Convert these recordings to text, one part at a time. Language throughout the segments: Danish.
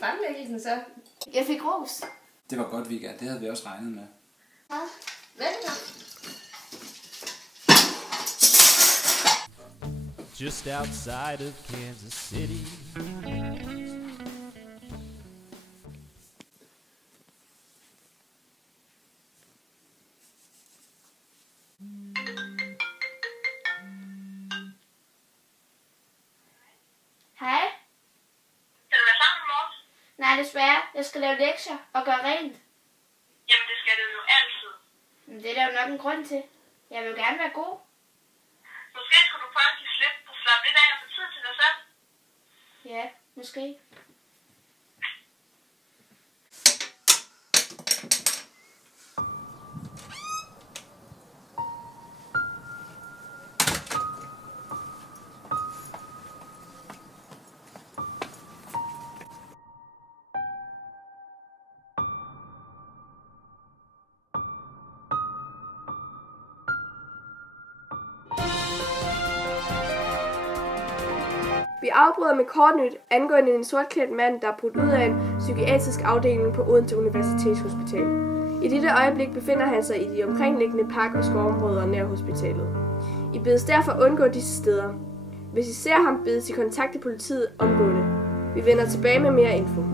fremlæggelsen så? Jeg fik ros. Det var godt, Vika. Det havde vi også regnet med. Ja, velkommen. Just outside of Kansas City. Hej. Skal du være sammen i morgen? Nej, desværre. Jeg skal lave lektier og gøre rent. Jamen, det skal du jo altid. Men det er der jo nok en grund til. Jeg vil gerne være god. Måske skulle du prøve at give slip og slappe lidt af og få tid til dig selv. Ja, måske. Vi afbryder med kort nyt angående en sortklædt mand, der er brudt ud af en psykiatrisk afdeling på Odense Universitetshospital. I dette øjeblik befinder han sig i de omkringliggende park- og skovområder nær hospitalet. I bedes derfor undgå disse steder. Hvis I ser ham, bedes I kontakte politiet omgående. Vi vender tilbage med mere info.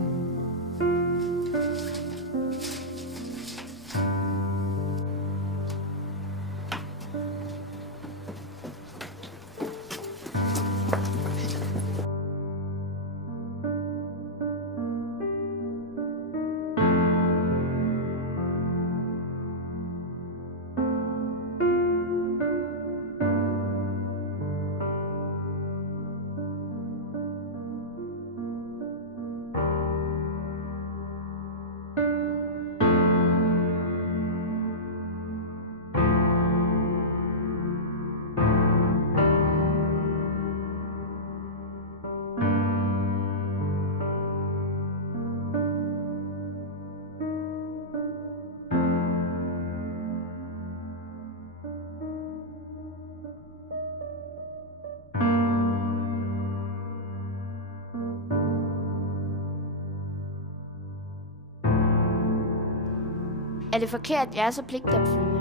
Er det forkert, at jeg er så pligtopfyldende?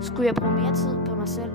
Skulle jeg bruge mere tid på mig selv?